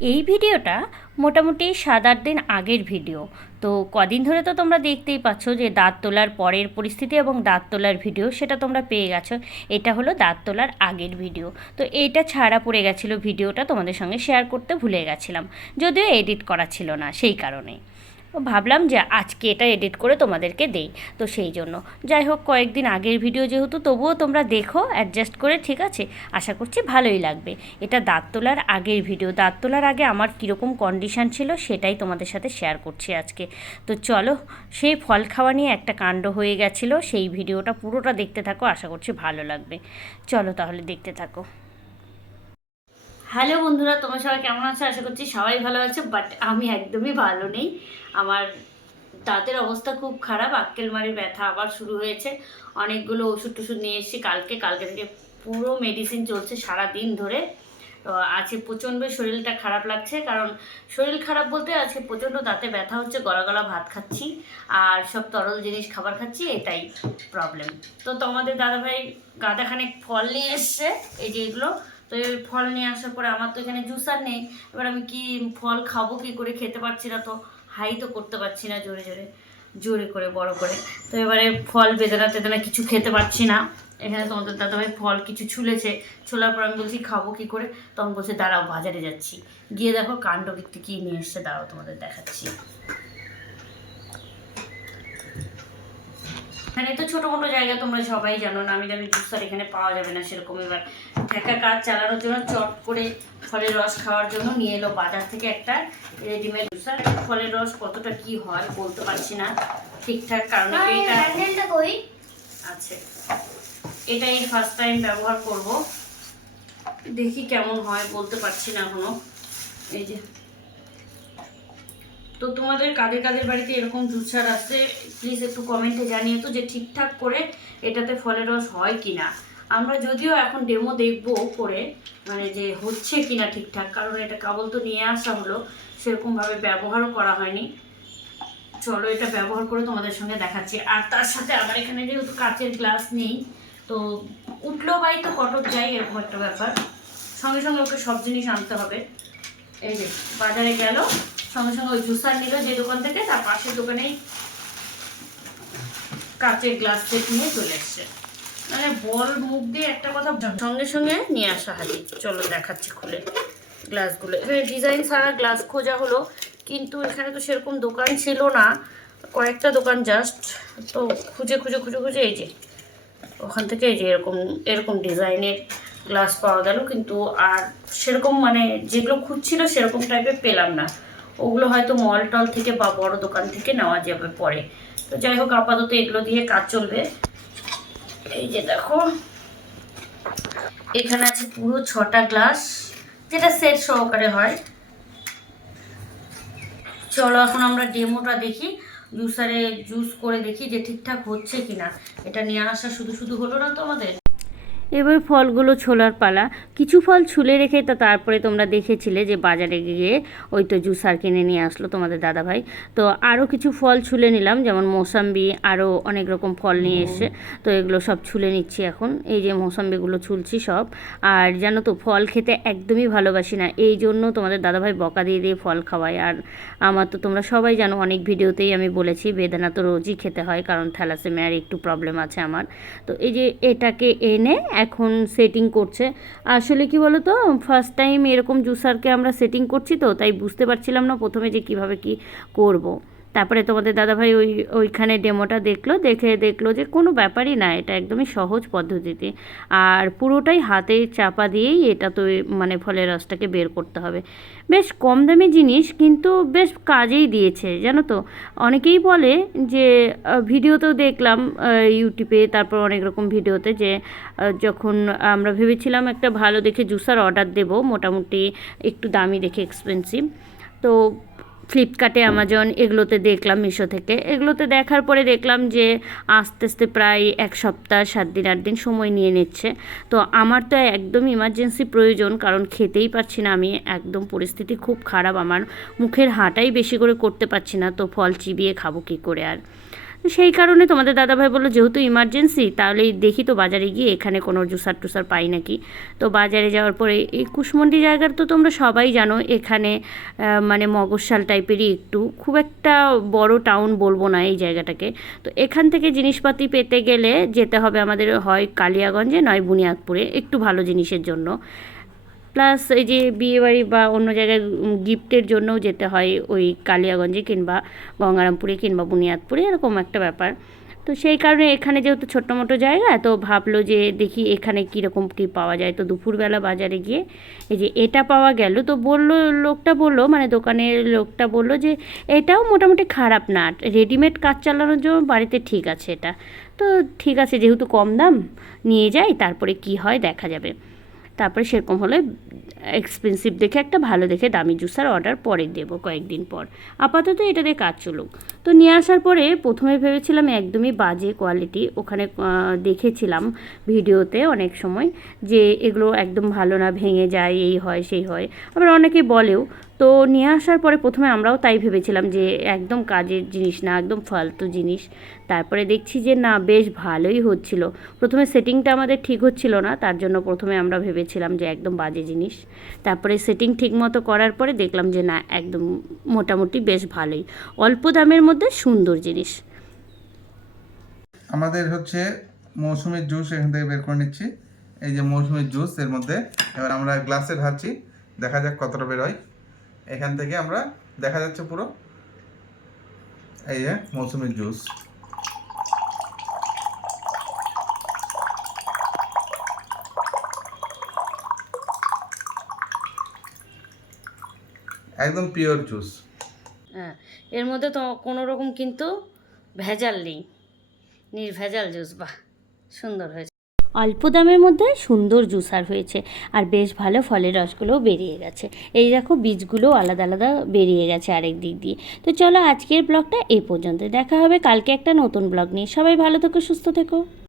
এই ভিডিওটা মোটামুটি সাত আট দিন আগের ভিডিও। তো কদিন ধরে তো তোমরা দেখতেই পাচ্ছ যে দাঁত তোলার পরের পরিস্থিতি এবং দাঁত তোলার ভিডিও, সেটা তোমরা পেয়ে গেছো। এটা হলো দাঁত তোলার আগের ভিডিও। তো এইটা ছাড়া পড়ে গেছিল ভিডিওটা তোমাদের সঙ্গে শেয়ার করতে ভুলে গেছিলাম। যদিও এডিট করা ছিল না, সেই কারণেই। তো ভাবলাম যে আজকে এটা এডিট করে তোমাদেরকে দেই। তো সেই জন্য। যাই হোক, কয়েকদিন আগের ভিডিও যেহেতু, তবুও তোমরা দেখো অ্যাডজাস্ট করে, ঠিক আছে? আশা করছি ভালোই লাগবে। এটা দাঁত তোলার আগের ভিডিও দাঁত তোলার আগে আমার কীরকম কন্ডিশান ছিল সেটাই তোমাদের সাথে শেয়ার করছি আজকে। তো চলো, সেই ফল খাওয়া নিয়ে একটা কাণ্ড হয়ে গেছিল। সেই ভিডিওটা পুরোটা দেখতে থাকো, আশা করছি ভালো লাগবে। চলো তাহলে দেখতে থাকো। হ্যালো বন্ধুরা, তোমরা সবাই কেমন আছো? আশা করছি সবাই ভালো আছে বাট আমি একদমই ভালো নেই। আমার দাঁতের অবস্থা খুব খারাপ, আক্কেল মারি ব্যথা আবার শুরু হয়েছে। অনেকগুলো ওষুধ টষুধ নিয়ে এসেছি, কালকে কালকে থেকে পুরো মেডিসিন চলছে সারা দিন ধরে আজকে প্রচণ্ড শরীরটা খারাপ লাগছে, কারণ শরীর খারাপ বলতে আজকে প্রচণ্ড দাঁতে ব্যথা হচ্ছে, গলা গলা ভাত খাচ্ছি, আর সব তরল জিনিস খাবার খাচ্ছি, এটাই প্রবলেম তো তোমাদের দাদাভাই গাদাখানেক ফল নিয়ে এসছে, এই যে এগুলো। তো এই ফল নিয়ে আসার পরে আমার তো এখানে জুসার নেই। এবার আমি কি ফল খাব, কি করে খেতে পারছি না তো, হাই তো করতে পারছি না জোরে জোরে জোরে করে, বড় করে। তো এবারে ফল বেদনা টেদনা কিছু খেতে পারছি না। এখানে তোমাদের দাদাভাই ফল কিছু ছুলেছে, ছোলার পর আমি বলছি, খাব কি করে? তখন বলছে, দাঁড়াও, বাজারে যাচ্ছি। গিয়ে দেখো কাণ্ড কীর্তি কী নিয়ে এসছে, দাঁড়াও তোমাদের দেখাচ্ছি। এখানে তো ছোটো মোটো জায়গা তোমরা সবাই জানো না, আমি জানি জুসার এখানে পাওয়া যাবে না সেরকম এবার। ঠেকা কাজ চালানোর জন্য চট করে ফলের রস খাওয়ার জন্য নিয়ে এলো বাজার থেকে একটা রেডিমেড জুসার ফলের রস কতটা কি হয় বলতে পারছি না ঠিকঠাক কারণ এটা আছে। এটা এই ফার্স্ট টাইম ব্যবহার করব। দেখি কেমন হয় বলতে পারছি না এখনও। এই যে। তো তোমাদের কাদের কাদের বাড়িতে এরকম জুসার আছে? প্লিজ একটু কমেন্টে জানিয়ে তো যে ঠিকঠাক করে এটাতে ফলের রস হয় কি না আমরা যদিও এখন ডেমো দেখব করে মানে যে হচ্ছে কিনা ঠিকঠাক, কারণ এটা কেবল তো নিয়ে আসা হলো, সেরকমভাবে ব্যবহারও করা হয়নি। চলো এটা ব্যবহার করে তোমাদের সঙ্গে দেখাচ্ছি। আর তার সাথে আমার এখানে যেহেতু কাচের গ্লাস নেই, তো উঠল বাই তো কটক যাই, এরকম একটা ব্যাপার। সঙ্গে সঙ্গে ওকে সব জিনিস আনতে হবে। এই যে, বাজারে গেল, সঙ্গে সঙ্গে ওই জুসার নিল যে দোকান থেকে, তার পাশের দোকানেই কাচের গ্লাস সেট নিয়ে চলে এসছে। মানে বল, মুখ দিয়ে একটা কথা সঙ্গে সঙ্গে নিয়ে আসা হাজির। চলো দেখাচ্ছি খুলে গ্লাসগুলো এখানে ডিজাইন ছাড়া গ্লাস খোঁজা হলো। কিন্তু এখানে তো সেরকম দোকান ছিল না। কয়েকটা দোকান জাস্ট তো খুঁজে খুঁজে খুঁজে খুঁজে এই যে, ওখান থেকে এই যে এরকম এরকম ডিজাইনের গ্লাস পাওয়া গেল। কিন্তু আর সেরকম মানে যেগুলো খুঁজছিল সেরকম টাইপের পেলাম না। ওগুলো হয়তো মল টল থেকে বা বড় দোকান থেকে নেওয়া যাবে পরে। তো যাই হোক, আপাতত এগুলো দিয়ে কাজ চলবে। এই যে দেখো, এখানে আছে পুরো ছটা গ্লাস, যেটা সেট সহকারে হয়। চলো এখন আমরা ডেমোটা দেখি জুসারে জুস করে দেখি যে ঠিকঠাক হচ্ছে কিনা। এটা নিয়ে আসা শুধু শুধু হলো না তো আমাদের এবার ফলগুলো ছোলার পালা। কিছু ফল ছুলে রেখে তা তারপরে তোমরা দেখেছিলে যে বাজারে গিয়ে ওই তো জুসার কিনে নিয়ে আসলো তোমাদের দাদাভাই। তো আরও কিছু ফল ছুলে নিলাম যেমন মোসাম্বি আরও অনেক রকম ফল নিয়ে এসছে। তো এগুলো সব ছুলে নিচ্ছি এখন। এই যে মোসাম্বিগুলো ছুলছি সব। আর জানো তো ফল খেতে একদমই ভালোবাসি না। এই জন্য তোমাদের দাদাভাই বকা দিয়ে দিয়ে ফল খাওয়ায়। আর আমার তো তোমরা সবাই জানো অনেক ভিডিওতেই আমি বলেছি বেদানা তো রোজই খেতে হয় কারণ থ্যালাসেমিয়ার একটু প্রবলেম আছে আমার। তো এই যে এটাকে এনে এখন সেটিং করছে আসলে কি বলো তো ফার্স্ট টাইম এরকম জুসারকে আমরা সেটিং করছি তো, তাই বুঝতে পারছিলাম না প্রথমে যে কীভাবে কি করব। তারপরে তোমাদের দাদাভাই ওই, ওইখানে ডেমোটা দেখল, দেখে দেখল যে কোনো ব্যাপারই না, এটা একদমই সহজ পদ্ধতিতে। আর পুরোটাই হাতে চাপা দিয়েই এটা তো মানে ফলের রসটাকে বের করতে হবে। বেশ কম দামি জিনিস, কিন্তু বেশ কাজেই দিয়েছে, জানো তো? অনেকেই বলে যে ভিডিওতেও দেখলাম ইউটিউবে তারপর অনেক রকম ভিডিওতে যে যখন আমরা ভেবেছিলাম একটা ভালো দেখে জুসার অর্ডার দেব, মোটামুটি একটু দামি দেখে এক্সপেন্সিভ তো ফ্লিপকার্টে আমাজন এগুলোতে দেখলাম মিশো থেকে। এগুলোতে দেখার পরে দেখলাম যে, আস্তে আস্তে প্রায় এক সপ্তাহ, সাত দিন, আট দিন সময় নিয়ে নিচ্ছে। তো আমার তো একদম ইমার্জেন্সি প্রয়োজন, কারণ খেতেই পারছি না আমি। একদম পরিস্থিতি খুব খারাপ, আমার মুখের হাঁটাই বেশি করে করতে পারছি না। তো ফল চিবিয়ে খাব কী করে আর? তো সেই কারণে তোমাদের দাদাভাই বলল, যেহেতু ইমার্জেন্সি তাহলে দেখি তো বাজারে গিয়ে এখানে কোনো জুসার টুসার পাই নাকি? তো বাজারে যাওয়ার পরে, এই কুশমন্ডি জায়গার তো তোমরা সবাই জানো, এখানে মানে মগজশাল টাইপেরই একটু, খুব একটা বড় টাউন বলব না এই জায়গাটাকে। তো এখান থেকে জিনিসপাতি পেতে গেলে যেতে হবে আমাদের হয় কালিয়াগঞ্জে, নয় বুনিয়াদপুরে, একটু ভালো জিনিসের জন্য। প্লাস এই যে বিয়েবাড়ি বা অন্য জায়গায় গিফটের জন্যও যেতে হয় ওই কালিয়াগঞ্জে কিংবা গঙ্গারামপুরে কিংবা বুনিয়াদপুরে এরকম একটা ব্যাপার। তো সেই কারণে এখানে যেহেতু ছোট্ট মোটো জায়গা, তো ভাবলো যে দেখি এখানে কীরকম কী পাওয়া যায়। তো দুপুরবেলা বাজারে গিয়ে এই যে এটা পাওয়া গেল, তো বলল, লোকটা বলল মানে দোকানের লোকটা বলল যে এটাও মোটামুটি খারাপ না রেডিমেড কাজ চালানোর জন্য বাড়িতে ঠিক আছে এটা। তো ঠিক আছে, যেহেতু কম দাম, নিয়ে যাই, তারপরে কি হয় দেখা যাবে। তারপরে সেরকম হলে এক্সপেন্সিভ দেখে একটা ভালো দেখে দামি জুসার অর্ডার পরে দেব কয়েকদিন পর। আপাতত এটা দিয়ে কাজ চলুক। তো নিয়ে আসার পরে প্রথমে ভেবেছিলাম একদমই বাজে কোয়ালিটি ওখানে দেখেছিলাম ভিডিওতে অনেক সময় যে এগুলো একদম ভালো না, ভেঙে যায়, এই হয়, সেই হয়। আবার অনেকে বলেও তো নিয়ে আসার পরে প্রথমে আমরাও তাই ভেবেছিলাম যে একদম কাজের জিনিস না, একদম ফালতু জিনিস। তারপরে দেখছি যে না, বেশ ভালোই হচ্ছিল। প্রথমে সেটিংটা আমাদের ঠিক হচ্ছিল না, তার জন্য প্রথমে আমরা ভেবেছিলাম যে একদম বাজে জিনিস। তারপরে সেটিং ঠিক মতো করার পরে দেখলাম যে না, একদম মোটামুটি বেশ ভালোই। অল্প দামের মধ্যে সুন্দর জিনিস। আমাদের হচ্ছে মৌসুমীর জুস এখান থেকে বের করে নিচ্ছি। এই যে মৌসুমীর জুস এর মধ্যে এবার আমরা গ্লাসে ঢালছি দেখা যাক কতটা বের হয়। এখান থেকে আমরা দেখা যাচ্ছে পুরো। এই যে মৌসুমীর জুস। একদম পিওর জুস হ্যাঁ এর মধ্যে তো কোনো রকম কিন্তু ভেজাল নেই। নির্ভেজাল জুস বাহ, সুন্দর হয়েছে। অল্প দামের মধ্যে সুন্দর জুসার হয়েছে। আর বেশ ভালো ফলের রসগুলোও বেরিয়ে গেছে। এই দেখো বীজগুলো আলাদা আলাদা বেরিয়ে গেছে আরেক দিক দিয়ে। তো চলো আজকের ব্লগটা এ পর্যন্ত দেখা হবে কালকে একটা নতুন ব্লগ নিয়ে। সবাই ভালো থেকো, সুস্থ থেকো।